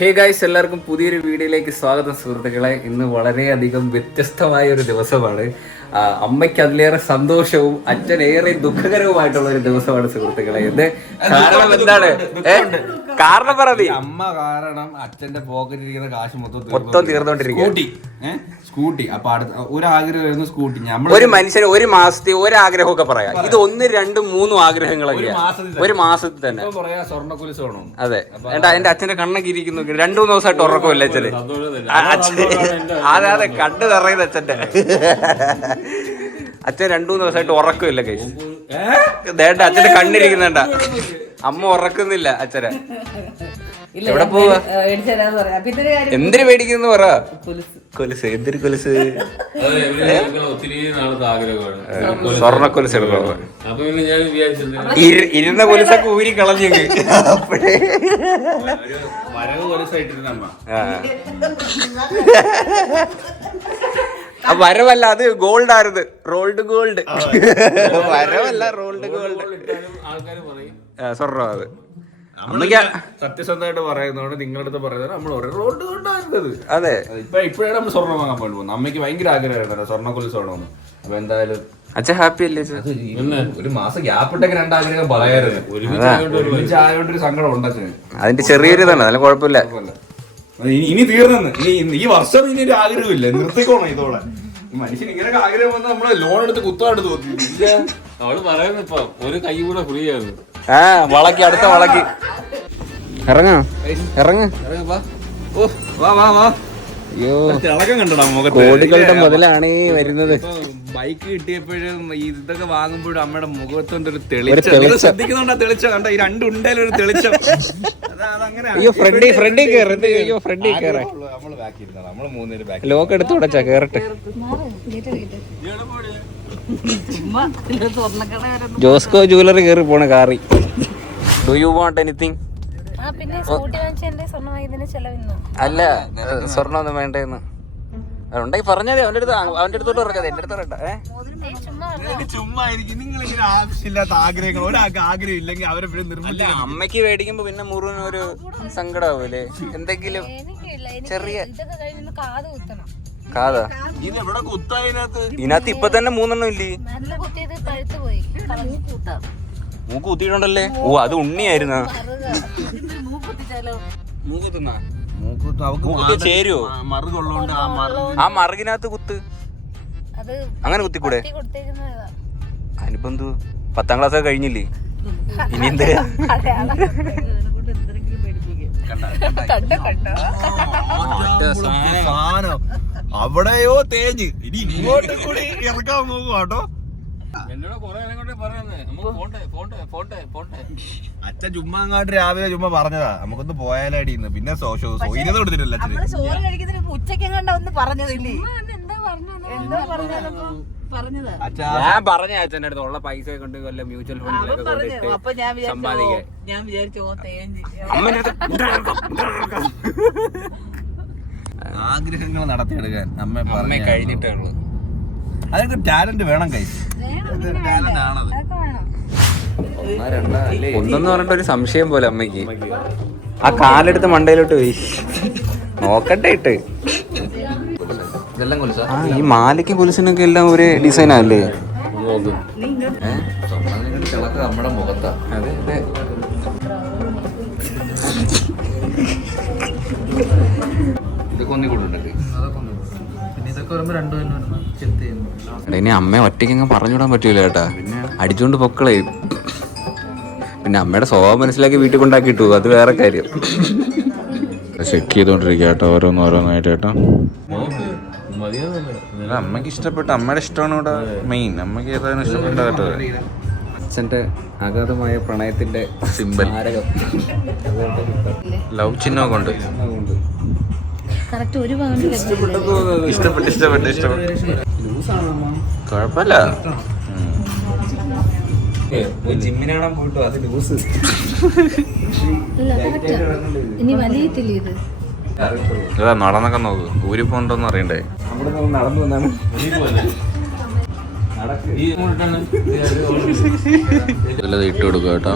Hey guys, എല്ലാവർക്കും പുതിയൊരു വീഡിയോയിലേക്ക് സ്വാഗതം സുഹൃത്തുക്കളെ. ഇന്ന് വളരെയധികം വ്യത്യസ്തമായ ഒരു ദിവസമാണ്. അമ്മയ്ക്ക് അതിലേറെ സന്തോഷവും അച്ഛനേറെ ദുഃഖകരവുമായിട്ടുള്ള ഒരു ദിവസമാണ് സുഹൃത്തുക്കളെ. ഇത് കാരണം എന്താണ്? കാരണം പറ. അമ്മ കാരണം അച്ഛന്റെ പോക്കറ്റിരിക്കുന്ന കാശ് മൊത്തം തീർന്നോണ്ടിരിക്കും. സ്കൂട്ടി. അപ്പൊ അടുത്ത ഒരാഗ്രഹമായിരുന്നു സ്കൂട്ടി. ഒരു മനുഷ്യന് ഒരു മാസത്തെ ഒരാഗ്രഹമൊക്കെ പറയാം. ഇത് 1, 2, 3 ആഗ്രഹങ്ങളൊക്കെ ഒരു മാസത്തിൽ തന്നെ. സ്വർണ്ണക്കുലിസ് വേണം. അതെ, എന്റെ അച്ഛന്റെ കണ്ണൊക്കെ ഇരിക്കുന്നു. 2-3 ദിവസമായിട്ട് ഉറക്കമില്ല അച്ഛന്. അതെ കണ്ടു നിറയുന്നത് അച്ഛന്റെ. അച്ഛൻ 2-3 ദിവസമായിട്ട് ഉറക്കമില്ല കൈസ്. ദേണ്ട അച്ഛന്റെ കണ്ണിരിക്കുന്നുണ്ട. അമ്മ ഉറക്കുന്നില്ല അച്ഛനെ. എവിടെ പോവാ? എന്തിനു മേടിക്കുന്നു പറ. കൊലുസ്. എന്തിനു കൊലുസ്? സ്വർണ്ണക്കൊലുസ് എടുക്കണോ? ഇരുന്ന കൊലുസൊക്കെ ഊരി കളഞ്ഞു. അപ്പോഴേ വരവല്ല, അത് ഗോൾഡ് ആയിരുന്നു. Rolled gold. വരവല്ല, റോൾഡ് ഗോൾഡ്. സ്വർണ്ണം. അത് അമ്മയ്ക്ക് സത്യസന്ധമായിട്ട് പറയുന്നതുകൊണ്ട് നിങ്ങളുടെ അടുത്ത് പറയുന്നത് നമ്മൾ റോഡ് കൊണ്ടായിരുന്നത്. അതെ, ഇപ്പോഴാണ് നമ്മൾ സ്വർണ്ണം വാങ്ങാൻ പോയി പോകുന്നത്. അമ്മയ്ക്ക് ഭയങ്കര ആഗ്രഹമായിരുന്നു സ്വർണ്ണക്കൊലിസ് വേണമെന്ന്. അപ്പൊ എന്തായാലും അച്ഛൻ ഹാപ്പി അല്ലേ? ഒരു മാസം ഗ്യാപ്പ് ഇട്ടൊക്കെ രണ്ടാഗ്രഹം പറയായിരുന്നു. ഒരുമിച്ചായോണ്ടൊരു സങ്കടം ഉണ്ടച്ഛന്. അതിന്റെ ചെറിയൊരു ഇതാണ്, അതിന് കുഴപ്പമില്ല. ഇനി തീർന്നെന്ന്. ഈ വർഷം ഇനി ഒരു ആഗ്രഹമില്ല, നിർത്തിക്കോണം ഇതോടെ. മനുഷ്യൻ ഇങ്ങനെയൊക്കെ ആഗ്രഹം വന്നാൽ നമ്മള് ലോൺ എടുത്ത് കുത്താണ്ട് തോന്നില്ല. അവള് പറയുന്നു ഇപ്പൊ ഒരു കൈ കൂടെ ഫ്രീ ആയിരുന്നു. വളക്കി, അടുത്ത വളക്കി. ഇറങ്ങ. അയ്യോ, കോടികളുടെ മുതലാണ് വരുന്നത്. ബൈക്ക് കിട്ടിയപ്പോഴും ഇതൊക്കെ വാങ്ങുമ്പോഴും അമ്മയുടെ മുഖത്തോണ്ടൊരു തെളിച്ചം. ശ്രദ്ധിക്കുന്നുണ്ടോ? തെളിച്ചം കണ്ട, ഈ രണ്ടുണ്ടേലും ഒരു തെളിച്ചം. അയ്യോ, ഫ്രണ്ടി കേറ്. അയ്യോ, ഫ്രണ്ടി കേറ. നമ്മള് ബാക്കി ഇരുന്നാ, നമ്മള് 3 പേര് ബാക്കി. ലോക്ക് എടുത്ത് വിടച്ചാ കേറട്ടെ. ജോസ്കോ ജുവലറി കേറി പോണ കാറി. Do you want anything? അല്ല, സ്വർണ്ണം ഒന്നും വേണ്ടെന്ന് ഉണ്ടെങ്കിൽ പറഞ്ഞാൽ അവന്റെ അടുത്തോട്ട് പറഞ്ഞത്. എന്റെ അടുത്ത് പറയണ്ട. ചുമ്മായിരിക്കും നിങ്ങളിങ്ങനെ ആവശ്യമില്ലാത്ത ആഗ്രഹങ്ങൾ. ഒരാൾക്ക് ആഗ്രഹം ഇല്ലെങ്കിൽ അവരെ നിർമ്മില്ല. അമ്മയ്ക്ക് മേടിക്കുമ്പോ പിന്നെ മുറിന് ഒരു സങ്കടാവൂലേ? എന്തെങ്കിലും ചെറിയ കാതാ. ഇതിനകത്ത് ഇപ്പൊ തന്നെ 3 എണ്ണം ഇല്ലേ? മൂക്ക് കുത്തിയിട്ടുണ്ടല്ലേ? ഓ, അത് ഉണ്ണിയായിരുന്നാ? ചേരുവോ? ആ മറുകിനകത്ത് കുത്ത്. അങ്ങനെ കുത്തിക്കൂടെ? അതിനിപ്പോ എന്തു, 10ാം ക്ലാസ് ഒക്കെ കഴിഞ്ഞില്ലേ? ഇനി എന്താ? അവിടെയോ തേഞ്ഞ് ഇനി ഇങ്ങോട്ട് കൂടി ഇറക്കാൻ നോക്കുക കേട്ടോ. അച്ഛൻ ചുമ്മാ അങ്ങോട്ട് രാവിലെ ചുമ്മാ പറഞ്ഞതാ നമുക്കൊന്ന് പോയാലടി ഇന്ന്. പിന്നെ സൗകര്യം കൊടുത്തിട്ടില്ല. ഞാൻ പറഞ്ഞ അച്ഛൻ്റെ അടുത്ത് ഉള്ള പൈസ കൊണ്ട് വല്ല മ്യൂച്വൽ ഫണ്ടിലൊക്കെ സമ്പാദിക്കാൻ. ആഗ്രഹങ്ങൾ നടത്തിയെടുക്കാൻ അമ്മ കഴിഞ്ഞിട്ടേ ഉള്ളൂ. അതൊക്കെ ടാലന്റ് വേണം. ടാലന്റ് ആണത്. ഒന്നെന്ന് പറഞ്ഞിട്ട് ഒരു സംശയം പോലെ അമ്മയ്ക്ക്. ആ കാലെടുത്ത് മണ്ടയിലോട്ട് പോയി നോക്കട്ടെ ഇട്ട്. ഈ മാലയ്ക്ക് കൊലുസിനൊക്കെ എല്ലാം ഒരേ ഡിസൈൻ അല്ലേ? നമ്മുടെ മുഖത്താ. അതെ അതെ. ഇതൊക്കെ ഒന്നിക്കൊണ്ടുണ്ട്. ഇനി അമ്മ ഒറ്റയ്ക്ക് പറഞ്ഞുവിടാൻ പറ്റൂല കേട്ടാ. അടിച്ചോണ്ട് പൊക്കളയും. പിന്നെ അമ്മയുടെ സ്വഭാവം മനസ്സിലാക്കി വീട്ടിൽ കൊണ്ടാക്കിട്ടു, അത് വേറെ കാര്യം. ചെക്ക് ചെയ്തോണ്ടിരിക്കുക കേട്ടോ, ഓരോന്നായിട്ട് കേട്ടോ. അമ്മയ്ക്ക് ഇഷ്ടപ്പെട്ട, അമ്മയുടെ ഇഷ്ടമാണ് ഇവിടെ മെയിൻ. അമ്മയ്ക്ക് ഏതായാലും ഇഷ്ടപ്പെട്ട കേട്ടോ. അച്ഛൻ്റെ അഗാധമായ പ്രണയത്തിന്റെ സിമ്പൽ, ലവ് ചിഹ്നമൊക്കെ ഉണ്ട്. ഇഷ്ടപ്പെട്ടു. കുഴപ്പമില്ല. ജിമ്മിനാണാൻ പോയിട്ടോ, അത് ലൂസ്. നടന്നൊക്കെ നോക്ക്, ഊരിപ്പോണ്ടോന്ന് അറിയണ്ടേ? നടന്നു വന്നാണ്. ഇട്ട് കൊടുക്കുക കേട്ടോ.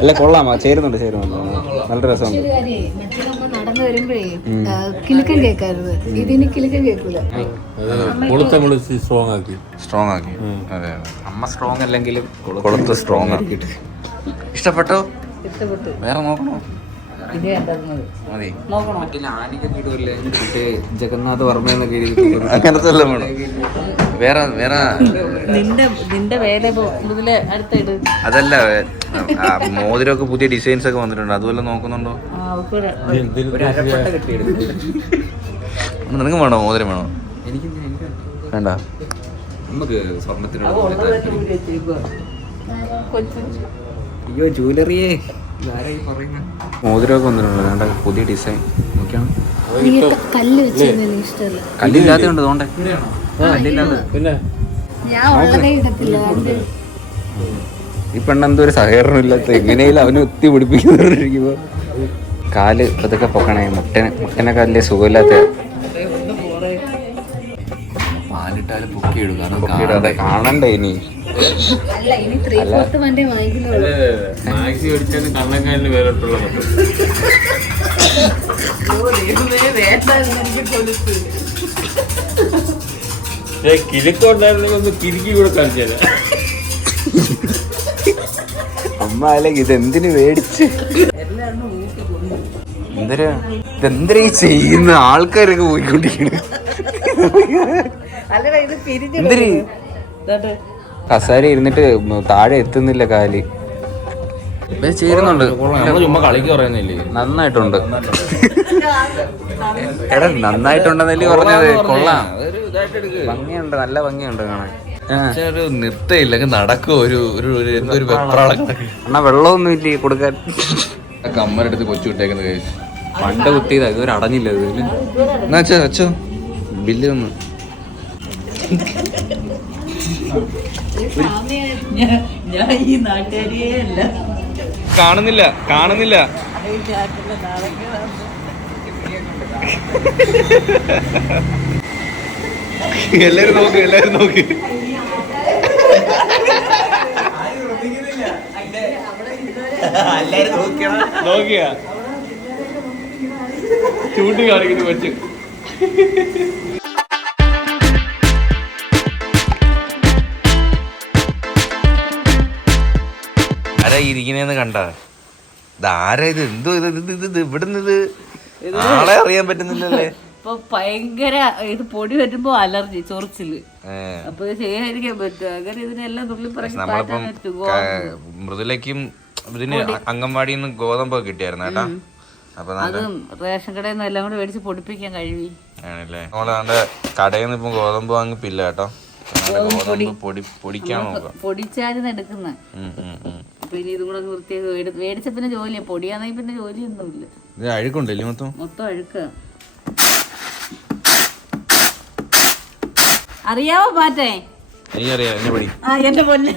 അല്ല കൊള്ളാമോ? ചേരുന്നുണ്ട് നല്ല രസമുണ്ട്. നടന്നു വരുമ്പോഴേ കിലുക്കം കേൾക്കാറുണ്ട്. ഇതിന് കിലുക്കം കേൾക്കൂല. സ്ട്രോങ് ആക്കി. അതെ അമ്മ സ്ട്രോങ് അല്ലെങ്കിലും കൊളുത്ത് സ്ട്രോങ് ആക്കിയിട്ട്. ഇഷ്ടപ്പെട്ടോ? ഇഷ്ടപ്പെട്ടു. വേറെ നോക്കണോ? ഇത് കണ്ടത് മതി. മറ്റേ ആനിക്കൊക്കെ ഇടുമല്ലേ, മറ്റേ ജഗന്നാഥ് വർമ്മ എന്നൊക്കെ അങ്ങനത്തെ എല്ലാം വേണം. വേറെ നിന്റെ വേല മുതലേ അടുത്തിട്. അതല്ല, മോതിരമൊക്കെ പുതിയ ഡിസൈൻസ് ഒക്കെ വന്നിട്ടുണ്ട്, അതുപോലെ നോക്കുന്നുണ്ടോ? ഒരു അരപ്പട്ട കെട്ടിയെടുക്കും. നിനക്ക് വേണോ? മോതിരം വേണോ? എനിക്ക് വേണ്ട. നമുക്ക് സ്വർണത്തിനോട് അയ്യോ ജ്വല്ലറിയേ മോതിരമൊക്കെ വന്നിട്ടുണ്ട്. പുതിയ ഡിസൈൻ നോക്കിയാണ്. കല്ല് വെച്ചിരുന്നു ഇഷ്ടമല്ല. കല്ലില്ലാത്തതുണ്ട് തോണ്ടേ. കല്ലില്ലാതെ പിന്നെ ഞാൻ ഉള്ളതേ ഇടത്തില്ല. ഈ പെണ്ണെന്തോ ഒരു സഹകരണം ഇല്ലാത്ത, എങ്ങനെയും അവനെ ഒത്തി പിടിപ്പിക്കുമ്പോ കാല് അതൊക്കെ പൊക്കണേ. മുട്ടനെ കാലിലെ സുഖമില്ലാത്ത പാലിട്ടാലും പൊക്കിയിടും. കാരണം കാണണ്ടേ ഇനി. അല്ല ഇനി 3/4 വണ്ടി വാങ്ങിക്കുന്നുള്ളൂ. മാക്സി അടിച്ചാൽ കണ്ണക്കാലിന് വേറിട്ടുള്ള കിലുക്കുണ്ടായിരുന്നെങ്കിൽ ഒന്ന് കിലുക്കി കൂടെ കളിച്ചാല. അമ്മ അല്ലെങ്കിൽ ഇതെന്തിനു മേടിച്ച് ഇതെന്തര ചെയ്യുന്ന ആൾക്കാരൊക്കെ പോയിക്കൊണ്ടിരിക്കണ്. എന്തിന് കസാര ഇരുന്നിട്ട് താഴെ എത്തുന്നില്ല കാല്. ചേരുന്നുണ്ട്. ചുമ്മാ കളിക്ക് പറയുന്നില്ലേ? നന്നായിട്ടുണ്ട്. എടാ നന്നായിട്ടുണ്ടെന്നല്ലേ പറഞ്ഞത്. കൊള്ളാം, ഭംഗിയുണ്ട്, നല്ല ഭംഗിയുണ്ട് കാണാൻ. ഒരു നിർത്തയില്ല, നടക്കും. എന്തൊരു വെപ്രാളം. എന്നാ വെള്ളമൊന്നും ഇല്ലേ കൊടുക്കാൻ? കമ്മലെടുത്ത് കൊച്ചു വിട്ടേക്കുന്ന കഴിച്ചു. പണ്ട് കുത്തിയതാ, ഇതുവരെ അടഞ്ഞില്ല. ഇതില് എന്നാ അച്ഛോ ബില്ല് ഒന്ന് ഞാൻ ഈ നാട്ടുകാരിയേ അല്ല. കാണുന്നില്ല. എല്ലാരും നോക്ക്. നോക്കിയാ ചൂണ്ടി കാണിക്കുന്നു കൊച്ചു. ആരാ ഇരിക്കണേന്ന് കണ്ട? ഇതാരാ ഇത്? എന്തോ ഇത് ഇവിടുന്ന് ആളെ അറിയാൻ പറ്റുന്നില്ലല്ലേ. ഇപ്പൊ ഭയങ്കര ഇത് പൊടി വരുമ്പോ അലർജി, ചൊറിച്ചില്. അപ്പൊ ഇത് ചെയ്യാതിരിക്കാൻ പറ്റും. അങ്ങനെ ഇതിനെല്ലാം തുള്ളി നമ്മളിപ്പം മൃദുലയ്ക്കും ഇതിന് അംഗൻവാടിയിൽ നിന്ന് ഗോതമ്പൊക്കെ കിട്ടിയായിരുന്നു കേട്ടാ. അപ്പൊ അതും റേഷൻ കടയിൽ നിന്ന് എല്ലാം കൂടെ മേടിച്ച് പൊടിപ്പിക്കാൻ കഴിവി. ആണല്ലേ. നമ്മള് നമ്മുടെ കടയിൽ നിന്ന് ഇപ്പൊ ഗോതമ്പ് വാങ്ങിപ്പില്ല കേട്ടോ. ഗോതമ്പ് പൊടിക്കാൻ നോക്കാം. പൊടിച്ചായിരുന്നു എടുക്കുന്ന. പിന്നെ ഇതും കൂടെ വൃത്തിയാക്കി മേടിച്ച പിന്നെ ജോലിയാ. പൊടിയാണെങ്കിൽ പിന്നെ ജോലിയൊന്നുമില്ല. ഇത് അഴുക്കുണ്ടല്ലേ മൊത്തം അഴുക്ക. അറിയാവോ പാറ്റേ? എനിക്കറിയാം. എന്നെ പടി. എന്റെ പൊന്നെ.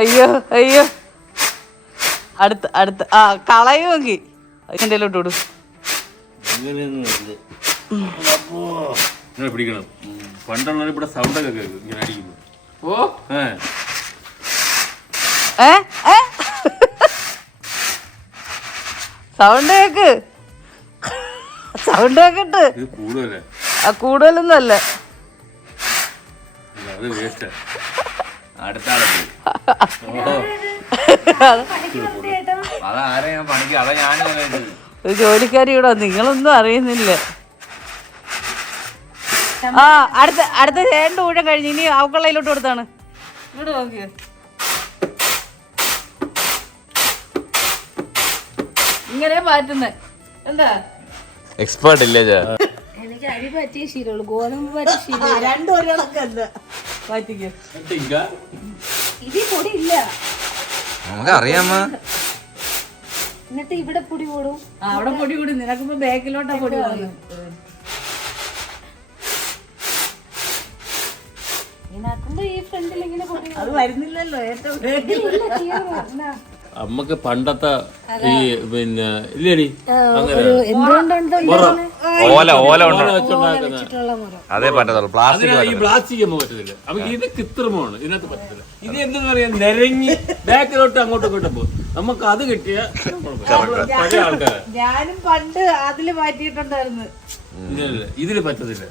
അയ്യോ അടുത്ത കളയുമെങ്കി എന്റെ ഇട്ടോടു. പിടിക്കണം. പണ്ടുള്ള ഇവിടെ സൗണ്ടൊക്കെ കേൾക്കും ഇങ്ങനെ അടിക്കുന്നു. സൗണ്ട് കേക്കിട്ട് ഇത് കൂടുതലേ. കൂടുതലൊന്നും അല്ല. അത് വേസ്റ്റ്. അടുത്ത ആളെ അതാരെ ഞാൻ പണിക്ക്. അതാ ഞാൻ ഒരു ജോലിക്കാരി ഇവിടെ നിങ്ങളൊന്നും അറിയുന്നില്ല. അടുത്ത ചേട്ടൻ്റെ ഊഴം കഴിഞ്ഞ് ഇനി അവക്കുള്ളതിലോട്ട് കൊടുത്താണ്. ഇവിടെ നോക്കിയോ ഇങ്ങനെ പാറ്റുന്നേ. എന്താ എക്സ്പേർട്ട് ഇല്ലേ? എനിക്ക് അരി പറ്റിയ ശീലമുള്ളൂ, ഗോതമ്പ് പറ്റിയ ശീലം. രണ്ടും ഒരു കണക്കല്ല. പാറ്റിക്കോ ഇതിൽ പൊടി ഇല്ല. നമുക്ക് അറിയാമ. എന്നിട്ട് ഇവിടെ പൊടി കൂടും. അവിടെ പൊടി കൂടും. നിനക്കിപ്പോ ബാക്കിലോട്ടാ പൊടി കൂടും. ഇതിനകത്തുമ്പോ ഈ ഫ്രണ്ടിൽ ഇങ്ങനെ പൊടി അത് വരുന്നില്ലല്ലോ. ഏറ്റവും അമ്മക്ക് പണ്ടത്തെ ഈ പിന്നെ ഇല്ലേടി ഒരു എന്തുകൊണ്ടുണ്ടാകുന്ന ഓല വെച്ചുണ്ടാക്കുന്ന വെച്ചിട്ടുള്ള മുറം. അതേ പറ്റത്തുള്ളൂ. പ്ലാസ്റ്റിക് ഈ പ്ലാസ്റ്റിക് നമുക്ക് പറ്റത്തില്ല. നമുക്ക് ഇത് കൃത്രിമമാണ്, ഇതിനകത്ത് പറ്റത്തില്ല. ഇത് എന്തെന്ന് പറയാ, നിരങ്ങി ബാക്കിലോട്ട് അങ്ങോട്ടും ഇങ്ങോട്ടും പോകും. നമുക്ക് അത് കിട്ടിയ പഴയ ആൾക്കാരെ ഞാനും പണ്ട് അതില് മാറ്റിയിട്ടുണ്ടായിരുന്നു. ഇതില് പറ്റത്തില്ല.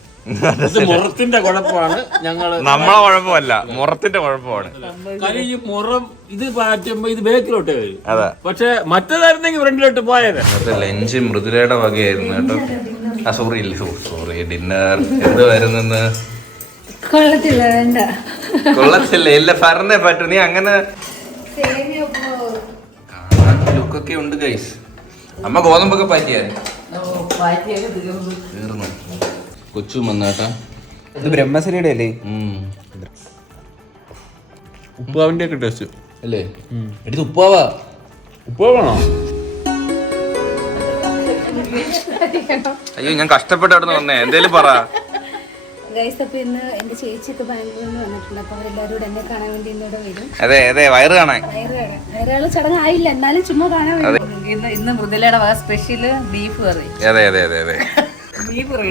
ഇത് മുറത്തിന്റെ കുഴപ്പമാണ്. ഞങ്ങള് നമ്മളെ കുഴപ്പമല്ല, മുറത്തിന്റെ കുഴപ്പമാണ്. കാര്യം ഈ മുറം ഇത് മാറ്റുമ്പോ ഇത് ബാക്കിലോട്ടേ വരും. പക്ഷെ മറ്റേതായിരുന്നെങ്കിൽ ഫ്രണ്ടിലോട്ട് പോയത്. ലഞ്ച് മൃദുലയുടെ വകയായിരുന്നു കേട്ടോ. സോറി ഡിന്നർ എന്ത് വരുന്നെന്ന് കൊള്ളത്തില്ല, വേണ്ട. കൊള്ളത്തില്ല. ഇല്ല പറഞ്ഞേ പറ്റൂ. നീ അങ്ങനെ ലുക്കൊക്കെ ഉണ്ട് ഗൈസ്. അമ്മ ഗോതമ്പൊക്കെ പാറ്റിയായിരുന്നു. കൊച്ചു വന്നാട്ടാ. ഇത് ബ്രഹ്മശ്രീയുടെ അല്ലേ? ഉപ്പാവിന്റെ ഒക്കെ ടേസ്റ്റ് അല്ലേ? എടുത്ത് ഉപ്പാവാ. ഉപ്പാവാണോ? അയ്യോ ഞാൻ കഷ്ടപ്പെട്ട് അവിടെ നിന്ന് വന്നേ. എന്തേലും പറ. ഗൈസ്, അപ്പൊ ഇന്ന് എന്റെ ചേച്ചിയൊക്കെ ബാംഗ്ലൂരിൽ നിന്ന് വന്നിട്ടുണ്ട്. അപ്പൊ അവരെല്ലാവരും എന്നെ കാണാൻ വേണ്ടി ഇന്നിവിടെ വരും. അതെ വയറ് കാണാൻ. വേറെ ചടങ്ങ് ആയില്ല, എന്നാലും ചുമ്മാ കാണാൻ വരും. ഇന്ന് മൃദുലയുടെ വക സ്പെഷ്യല് ബീഫ് കറി. അതെ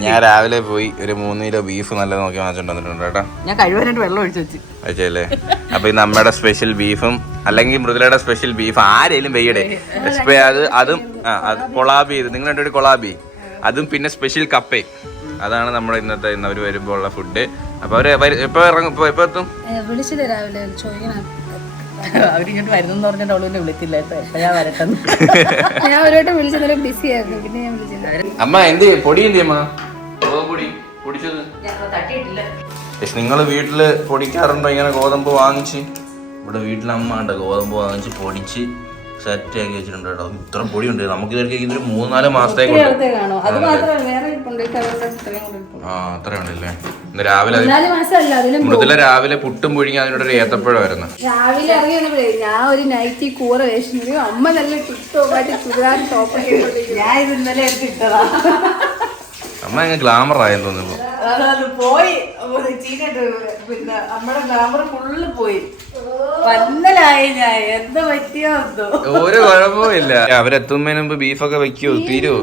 ഞാൻ രാവിലെ പോയി ഒരു 3 കിലോ ബീഫ് നല്ല നോക്കി വാങ്ങിച്ചോണ്ടിട്ടുണ്ട് കേട്ടോ. ഞാൻ കഴിവാനായിട്ട് വെള്ളം ഒഴിച്ചു വെച്ചു അയച്ചല്ലേ. അപ്പൊ ഇത് നമ്മുടെ സ്പെഷ്യൽ ബീഫും അല്ലെങ്കിൽ മൃദുലയുടെ സ്പെഷ്യൽ ബീഫ് ആരേലും വെയ്യടെ. അതും കൊളാബി ചെയ്ത് നിങ്ങൾ രണ്ടുപേരും കൊളാബി, അതും പിന്നെ സ്പെഷ്യൽ കപ്പേ. അതാണ് നമ്മുടെ ഇന്നത്തെ അവർ വരുമ്പോൾ ഉള്ള ഫുഡ്. അപ്പൊ അവര് എപ്പോ ഇറങ്ങും? എപ്പോ എത്തും? വിളിച്ചത് രാവിലെ ചോദിക്കണം. അവരിങ്ങോട്ട് വരുന്നെന്ന് പറഞ്ഞിട്ട് അവളെന്നെ വിളിച്ചില്ല കേട്ടോ. ഞാൻ വരട്ടെന്ന്. ഞാൻ ഒരുവട്ടം വിളിച്ചത് ബിസി ആയിരുന്നു, പിന്നെ ഞാൻ വിളിച്ചില്ല. അമ്മ എന്ത് പൊടി എന്ത് അമ്മ? പൊടി പൊടിച്ചത് തട്ടിയിട്ടില്ല. നിങ്ങൾ വീട്ടില് പൊടിക്കാറുണ്ടോ ഇങ്ങനെ ഗോതമ്പ് വാങ്ങിച്ച്? ഇവിടെ വീട്ടിൽ അമ്മ ഉണ്ട് ഗോതമ്പ് വാങ്ങിച്ച് പൊടിച്ച് സെറ്റ് ആക്കി വെച്ചിട്ടുണ്ട് കേട്ടോ. ഇത്ര പൊടി ഉണ്ട്. നമുക്ക് ഇതൊക്കെ ഇതൊരു 3-4 മാസത്തേക്ക് കാണോ? അത് മാത്രമല്ല, വേറെ ഇരിപ്പുണ്ട്. അത്ര ഉണ്ടല്ലേ. ഇന്ന് രാവിലെ 4 മാസമല്ല, അതിലും മൃദുല രാവിലെ പുട്ടും പുഴുങ്ങി അതിനോടൊരു ഏത്തപ്പഴമായിരുന്നു. രാവിലെ ഇറങ്ങിയപ്പോഴേ ഞാൻ ഒരു നൈറ്റി കൂറ വേഷിച്ചു. അമ്മ നല്ല ടിക്ടോക്കായിട്ട് ചുരിദാർ ടോപ്പ് ഞാൻ ഇത് ഇന്നലെ എടുത്തിട്ടതാ. അമ്മ അങ്ങ് ഗ്ലാമർ ആയെന്ന് തോന്നുന്നു. പോയി ചീനിട്ട് പിന്നെ നമ്മുടെ ഗ്ലാമർ ഫുള്ള് പോയി. പന്നലായി ഞാൻ. എന്താ പറ്റിയോ എന്തോ. ഒരു കുഴപ്പവും ഇല്ല. അവരെത്തുന്നതിന് മുമ്പ് ബീഫൊക്കെ വെക്കോ? തീരുവോ?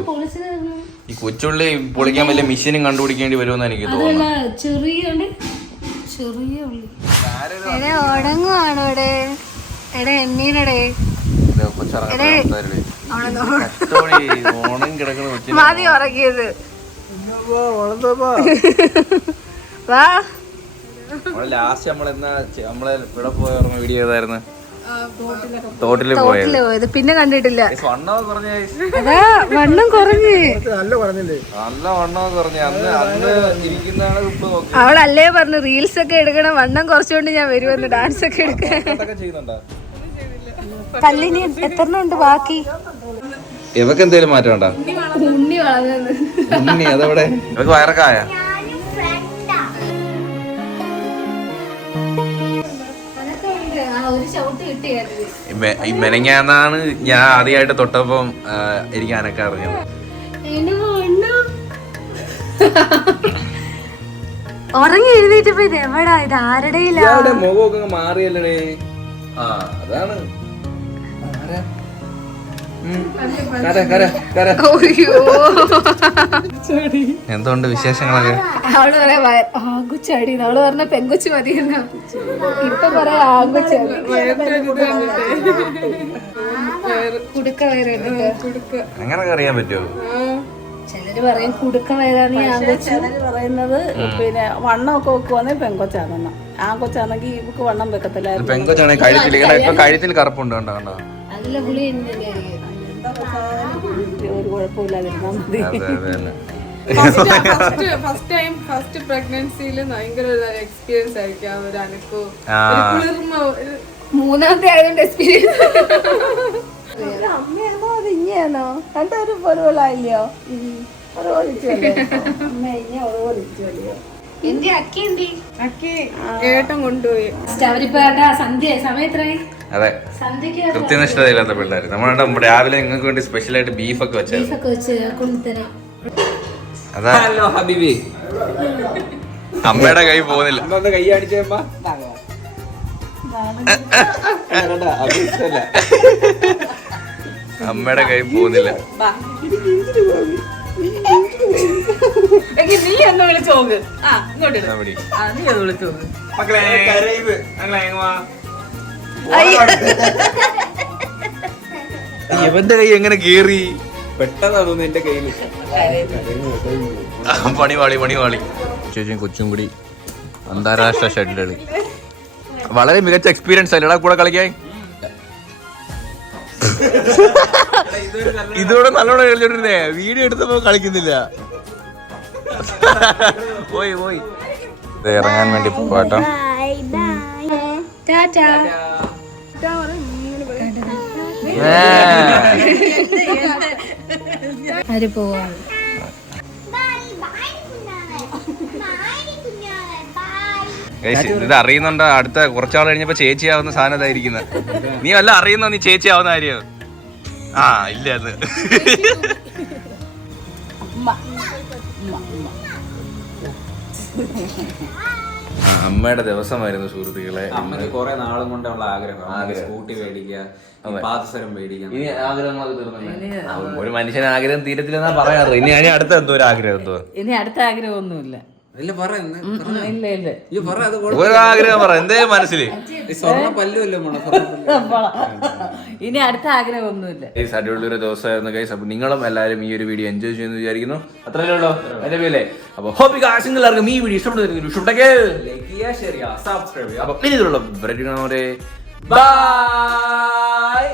ഈ കൊച്ചുള്ളി പൊളിക്കാൻ വലിയ മെഷീനും കണ്ടുപിടിക്കേണ്ടി വരുമെന്ന് എനിക്ക് തോന്നുന്നു. ചെറിയ ഉള്ളി ഉടങ്ങുവാണോ ഇവിടെ? എടെ എണ്ണീനടേ ഓണം കിടക്കണ മതി ഉറങ്ങിയത്. വാ. ലാസ്റ്റ് നമ്മളെ ഇവിടെ പോയ വീഡിയോ ഏതായിരുന്നു? തോട്ടില് പോയത്. പിന്നെ കണ്ടിട്ടില്ല. വണ്ണമൊക്കെ വണ്ണം കുറഞ്ഞ് നല്ല വണ്ണമൊക്കെ കുറഞ്ഞ അന്ന് ഇരിക്കുന്നതാണ് ഇപ്പൊ നോക്കി. അവളല്ലേ പറഞ്ഞു റീൽസ് ഒക്കെ എടുക്കണം, വണ്ണം കുറച്ചുകൊണ്ട് ഞാൻ വരുമെന്ന്, ഡാൻസ് ഒക്കെ എടുക്കാൻ. ചെയ്യുന്നുണ്ടോ? പല്ലിന് എത്ര ഉണ്ട് ബാക്കി? ഇവക്ക് എന്തേലും മാറ്റം ഉണ്ടോ? ഉണ്ണി വളർന്നത്. ഉണ്ണി അതവിടെ ഇവക്ക് വയറൊക്കെ ആയ? ഈ മെനങ്ങാന്നാണ് ഞാൻ ആദ്യമായിട്ട് തൊട്ടപ്പം എനിക്ക് അനക്ക അറിഞ്ഞത്. ഉറങ്ങി എഴുന്നേറ്റപ്പോ ഇത് എവിടാ? ഇത് ആരുടെയില്ല. മുഖമൊക്കെ മാറിയല്ലേ? ആ അതാണ്. എന്തുകൊണ്ട് വിശേഷങ്ങളൊക്കെ? അവള് പറയാ ആങ്കുച്ചാടി, അവള് പറഞ്ഞ പെങ്കുച്ചു മതിയെന്ന. ഇപ്പൊ പറയാ ആങ്കുച്ചാടി. കുടുക്ക വയറ്. അങ്ങനൊക്കെ അറിയാൻ പറ്റുമോ? ചിലര് പറയും കുടുക്ക വയറാണ് ഈ ആങ്കൊച്ചു. പറയുന്നത് പിന്നെ വണ്ണമൊക്കെ വെക്കുവാണെങ്കിൽ പെങ്കൊച്ചാണെന്ന. ആങ്കൊച്ചാണെങ്കിൽ ഇവക്ക് വണ്ണം വെക്കത്തില്ലായിരുന്നു. പെങ്കൊച്ചാണെങ്കിൽ കഴുത്തിൽ ഇപ്പൊ കഴുത്തിൽ കറുപ്പുണ്ട് കണ്ടോ? കണ്ടോ? അതിലെ ഗുളി തന്നെയായിരിക്കും. ഒരു കുഴപ്പമില്ലാതിരുന്നാ മതി. ഫസ്റ്റ് പ്രഗ്നൻസിയിൽ ഭയങ്കര എക്സ്പീരിയൻസ് ആയിരിക്കും. ഒരു അനക്കവും മൂന്നാമത്തെ ആയതുകൊണ്ട് എക്സ്പീരിയൻസ്. അമ്മയാണോ അത് ഇങ്ങനെയാണോ? രണ്ടൊരു പൊരുവലായില്ലയോ? അമ്മ ഇങ്ങനെ ഒളിച്ചോളിയോ? എന്റെ അക്കി ഏട്ടൻ കൊണ്ടുപോയി. അവരിപ്പോ സന്ധ്യ സമയത്തായി. അതെ, കൃത്യനിഷ്ഠതയില്ലാത്ത പിള്ളേർ. നമ്മുടെ രാവിലെ നിങ്ങൾക്ക് വേണ്ടി സ്പെഷ്യൽ ആയിട്ട് ബീഫൊക്കെ വെച്ചത്. അതാ അമ്മയുടെ കൈ പോകുന്നില്ല. എങ്കിൽ നീ എന്ന് വിളിച്ചോക്ക്. ആ ഇങ്ങോട്ട് ഇട്. എന്നാ പിടി. ആ നീ ഒന്ന് വിളിച്ചോക്ക്. മക്കളെ ഞങ്ങളെ എങ്ങ് വാ. ഇവന്റെ കൈ എങ്ങനെ കേറി? പെട്ടെന്ന് എന്റെ കയ്യിൽ പണിവാളി ചേച്ചിയും കൊച്ചും കൂടി അന്താരാഷ്ട്ര ഷട്ടിൽ കളി. വളരെ മികച്ച എക്സ്പീരിയൻസ് അല്ലേടാ കൂടെ കളിക്കാൻ. ഇതോടെ നല്ലോണം കളിച്ചോണ്ടിരുന്നേ. വീഡിയോ എടുത്തപ്പോ കളിക്കുന്നില്ല. പോയി ഇറങ്ങാൻ വേണ്ടി പോട്ടോ. ടാറ്റാ. ആര് പോവാണ്? ഇത് അറിയുന്നുണ്ടോ? അടുത്ത കുറച്ചാൾ കഴിഞ്ഞപ്പോ ചേച്ചി ആവുന്ന സാധനം ഇതായിരിക്കുന്നത്. നീ വല്ല അറിയുന്നോ? നീ ചേച്ചി ആവുന്ന കാര്യം? ആ ഇല്ല അത്. അമ്മയുടെ ദിവസമായിരുന്നു സുഹൃത്തുക്കളെ. അമ്മക്ക് കുറെ നാളും കൊണ്ടുള്ള ആഗ്രഹം സ്കൂട്ടി മേടിക്കുക, പാദസരം മേടിക്കാം. ഇനി ആഗ്രഹങ്ങളൊക്കെ തീർന്നില്ല. ഒരു മനുഷ്യന് ആഗ്രഹം തീരത്തില്ലെന്നാ പറയാറ്. ഇനി അടുത്ത എന്തോ ഒരു ആഗ്രഹം എന്തോ? ഇനി അടുത്ത ആഗ്രഹമൊന്നുമില്ല. ഇല്ല പറയുന്നു ഇല്ല ഒരു ആഗ്രഹം പറ. എന്തേ മനസ്സില്? സ്വർണ്ണ പല്ലുമല്ലോ ഇനി അടുത്ത ആഗ്രഹമൊന്നുമില്ല. അടിപൊളിയൊരു ദിവസമായിരുന്നു ഗൈസ്. അപ്പൊ നിങ്ങളും എല്ലാവരും ഈ ഒരു വീഡിയോ എൻജോയ് ചെയ്യുന്നു വിചാരിക്കുന്നു. അത്രയല്ലേ ഉള്ളൂ എന്റെ പേരല്ലേ. അപ്പൊ ഹോപ്പി കാശ് എല്ലാവർക്കും ഈ വീഡിയോ ഇഷ്ടപ്പെടുന്നെങ്കിൽ ലൈക്ക് ചെയ്യുക, ഷെയർ ചെയ്യുക, സബ്സ്ക്രൈബ് ചെയ്യുക. അപ്പൊ ഇനി ഇതിലുള്ള ബൈ.